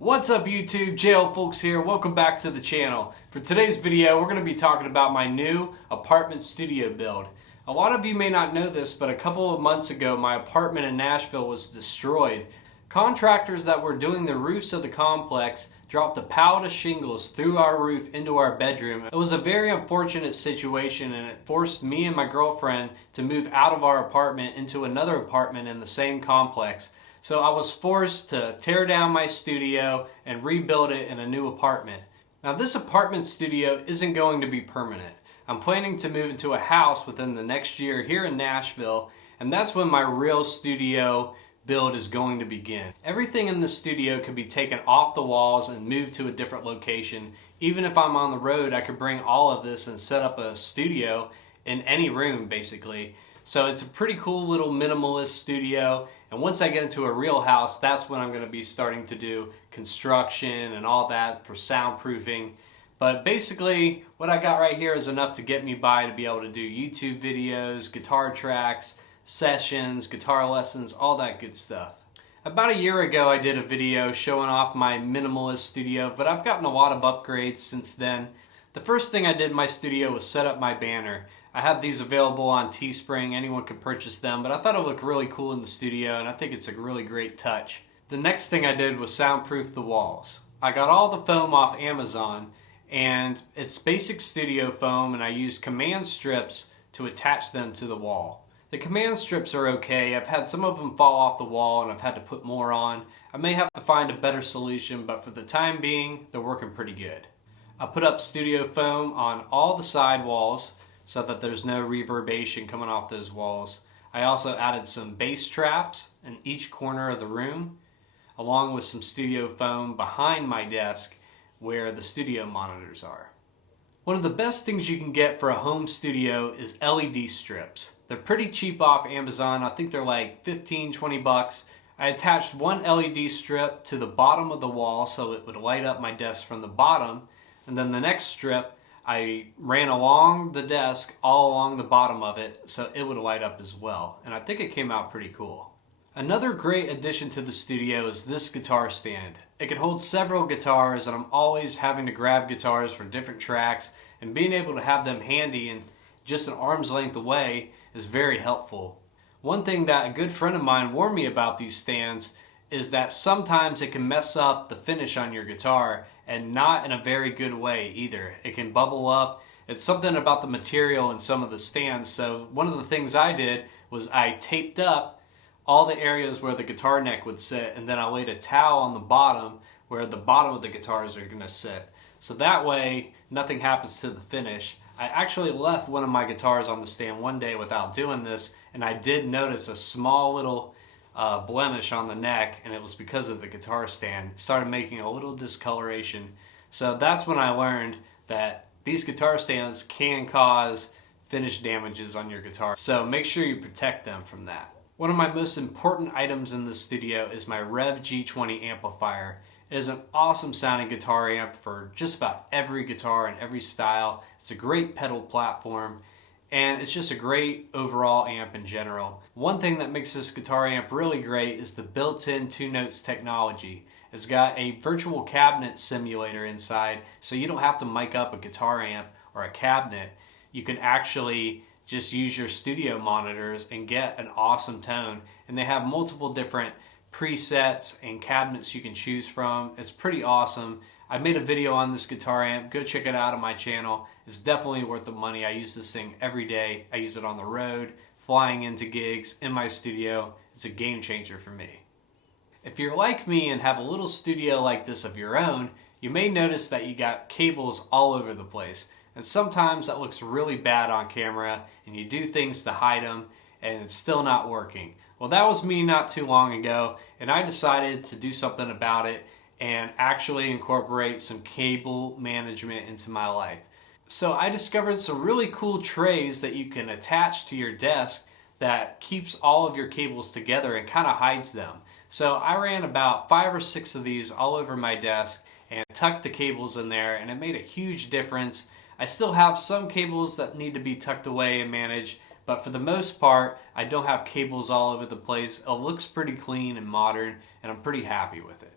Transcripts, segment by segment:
What's up YouTube, JL Fulks here. Welcome back to the channel. For today's video, we're going to be talking about my new apartment studio build. A lot of you may not know this, but a couple of months ago, my apartment in Nashville was destroyed. Contractors that were doing the roofs of the complex dropped a pallet of shingles through our roof into our bedroom. It was a very unfortunate situation, and it forced me and my girlfriend to move out of our apartment into another apartment in the same complex. So I was forced to tear down my studio and rebuild it in a new apartment. Now this apartment studio isn't going to be permanent. I'm planning to move into a house within the next year here in Nashville, and that's when my real studio build is going to begin. Everything in the studio could be taken off the walls and moved to a different location. Even if I'm on the road, I could bring all of this and set up a studio in any room basically. So it's a pretty cool little minimalist studio, and once I get into a real house, that's when I'm going to be starting to do construction and all that for soundproofing. But basically what I got right here is enough to get me by to be able to do YouTube videos, guitar tracks, sessions, guitar lessons, all that good stuff. About a year ago I did a video showing off my minimalist studio, but I've gotten a lot of upgrades since then. The first thing I did in my studio was set up my banner. I have these available on Teespring, anyone can purchase them, but I thought it looked really cool in the studio and I think it's a really great touch. The next thing I did was soundproof the walls. I got all the foam off Amazon, and it's basic studio foam, and I used command strips to attach them to the wall. The command strips are okay. I've had some of them fall off the wall and I've had to put more on. I may have to find a better solution, but for the time being, they're working pretty good. I put up studio foam on all the side walls so that there's no reverberation coming off those walls. I also added some bass traps in each corner of the room, along with some studio foam behind my desk where the studio monitors are. One of the best things you can get for a home studio is LED strips. They're pretty cheap off Amazon. I think they're like 15, 20 bucks. I attached one LED strip to the bottom of the wall so it would light up my desk from the bottom, and then the next strip I ran along the desk, all along the bottom of it, so it would light up as well. And I think it came out pretty cool. Another great addition to the studio is this guitar stand. It can hold several guitars, and I'm always having to grab guitars for different tracks, and being able to have them handy and just an arm's length away is very helpful. One thing that a good friend of mine warned me about these stands is that sometimes it can mess up the finish on your guitar, and not in a very good way either. It can bubble up. It's something about the material in some of the stands. So one of the things I did was I taped up all the areas where the guitar neck would sit, and then I laid a towel on the bottom where the bottom of the guitars are going to sit. So that way nothing happens to the finish. I actually left one of my guitars on the stand one day without doing this, and I did notice a small little blemish on the neck, and it was because of the guitar stand. It started making a little discoloration. So that's when I learned that these guitar stands can cause finish damages on your guitar. So make sure you protect them from that. One of my most important items in the studio is my REVV G20 amplifier. It is an awesome sounding guitar amp for just about every guitar and every style. It's a great pedal platform, and it's just a great overall amp in general. One thing that makes this guitar amp really great is the built-in 2-notes technology. It's got a virtual cabinet simulator inside, so you don't have to mic up a guitar amp or a cabinet. You can actually just use your studio monitors and get an awesome tone. And they have multiple different presets and cabinets you can choose from. It's pretty awesome. I made a video on this guitar amp. Go check it out on my channel. It's definitely worth the money. I use this thing every day. I use it on the road, flying into gigs, in my studio. It's a game changer for me. If you're like me and have a little studio like this of your own, you may notice that you got cables all over the place. And sometimes that looks really bad on camera, and you do things to hide them, and it's still not working. Well, that was me not too long ago, and I decided to do something about it and actually incorporate some cable management into my life. So I discovered some really cool trays that you can attach to your desk that keeps all of your cables together and kind of hides them. So I ran about 5 or 6 of these all over my desk and tucked the cables in there, and it made a huge difference. I still have some cables that need to be tucked away and managed, but for the most part, I don't have cables all over the place. It looks pretty clean and modern, and I'm pretty happy with it.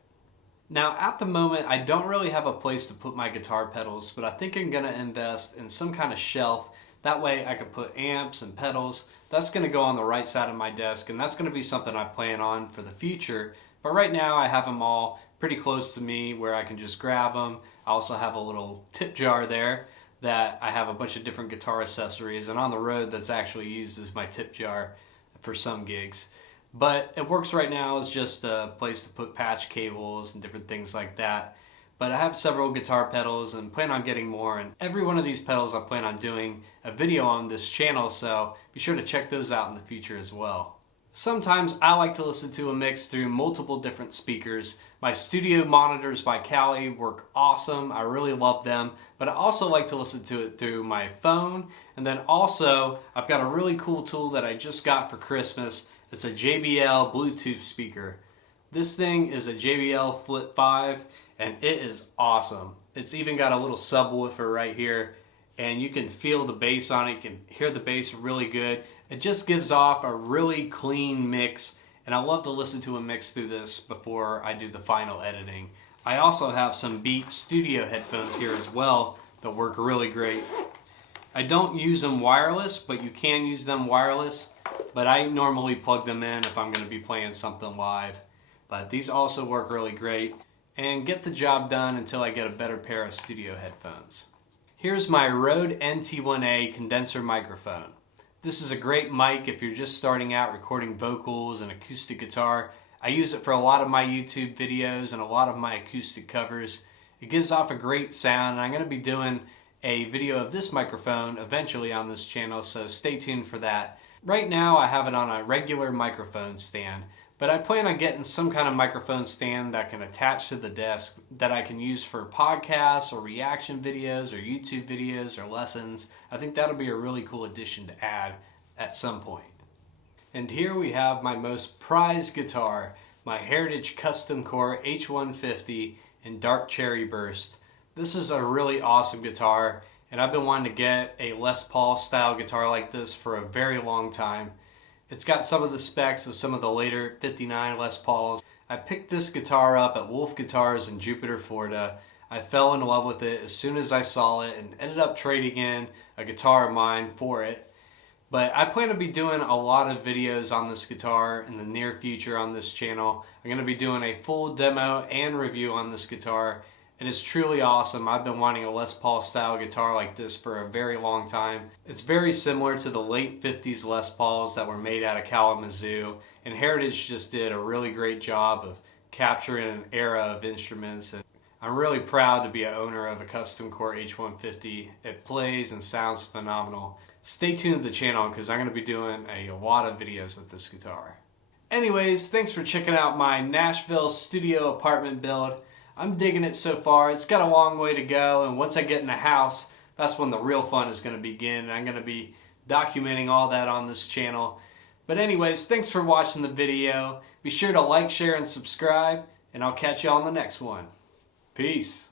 Now at the moment I don't really have a place to put my guitar pedals, but I think I'm going to invest in some kind of shelf. That way I can put amps and pedals. That's going to go on the right side of my desk, and that's going to be something I plan on for the future. But right now I have them all pretty close to me where I can just grab them. I also have a little tip jar there that I have a bunch of different guitar accessories, and on the road that's actually used as my tip jar for some gigs. But it works right now as just a place to put patch cables and different things like that. But I have several guitar pedals and plan on getting more, and every one of these pedals I plan on doing a video on this channel, so be sure to check those out in the future as well. Sometimes I like to listen to a mix through multiple different speakers. My studio monitors by Kali work awesome. I really love them, but I also like to listen to it through my phone. And then also I've got a really cool tool that I just got for Christmas. It's a JBL Bluetooth speaker. This thing is a JBL Flip 5 and it is awesome. It's even got a little subwoofer right here, and you can feel the bass on it. You can hear the bass really good. It just gives off a really clean mix, and I love to listen to a mix through this before I do the final editing. I also have some Beats studio headphones here as well that work really great. I don't use them wireless, but you can use them wireless, but I normally plug them in if I'm going to be playing something live. But these also work really great and get the job done until I get a better pair of studio headphones. Here's my Rode NT1A condenser microphone. This is a great mic if you're just starting out recording vocals and acoustic guitar. I use it for a lot of my YouTube videos and a lot of my acoustic covers. It gives off a great sound, and I'm going to be doing a video of this microphone eventually on this channel, so stay tuned for that. Right now I have it on a regular microphone stand, but I plan on getting some kind of microphone stand that can attach to the desk that I can use for podcasts or reaction videos or YouTube videos or lessons. I think that'll be a really cool addition to add at some point. And here we have my most prized guitar, my Heritage Custom Core H150 in Dark Cherry Burst. This is a really awesome guitar, and I've been wanting to get a Les Paul style guitar like this for a very long time. It's got some of the specs of some of the later 59 Les Pauls. I picked this guitar up at Wolf Guitars in Jupiter, Florida. I fell in love with it as soon as I saw it and ended up trading in a guitar of mine for it. But I plan to be doing a lot of videos on this guitar in the near future on this channel. I'm going to be doing a full demo and review on this guitar. It is truly awesome. I've been wanting a Les Paul style guitar like this for a very long time. It's very similar to the late 50s Les Pauls that were made out of Kalamazoo, and Heritage just did a really great job of capturing an era of instruments. And I'm really proud to be an owner of a Custom Core H150. It plays and sounds phenomenal. Stay tuned to the channel because I'm going to be doing a lot of videos with this guitar. Anyways, thanks for checking out my Nashville studio apartment build. I'm digging it so far. It's got a long way to go, and once I get in the house, that's when the real fun is going to begin. I'm going to be documenting all that on this channel. But anyways, thanks for watching the video. Be sure to like, share, and subscribe, and I'll catch you on the next one. Peace.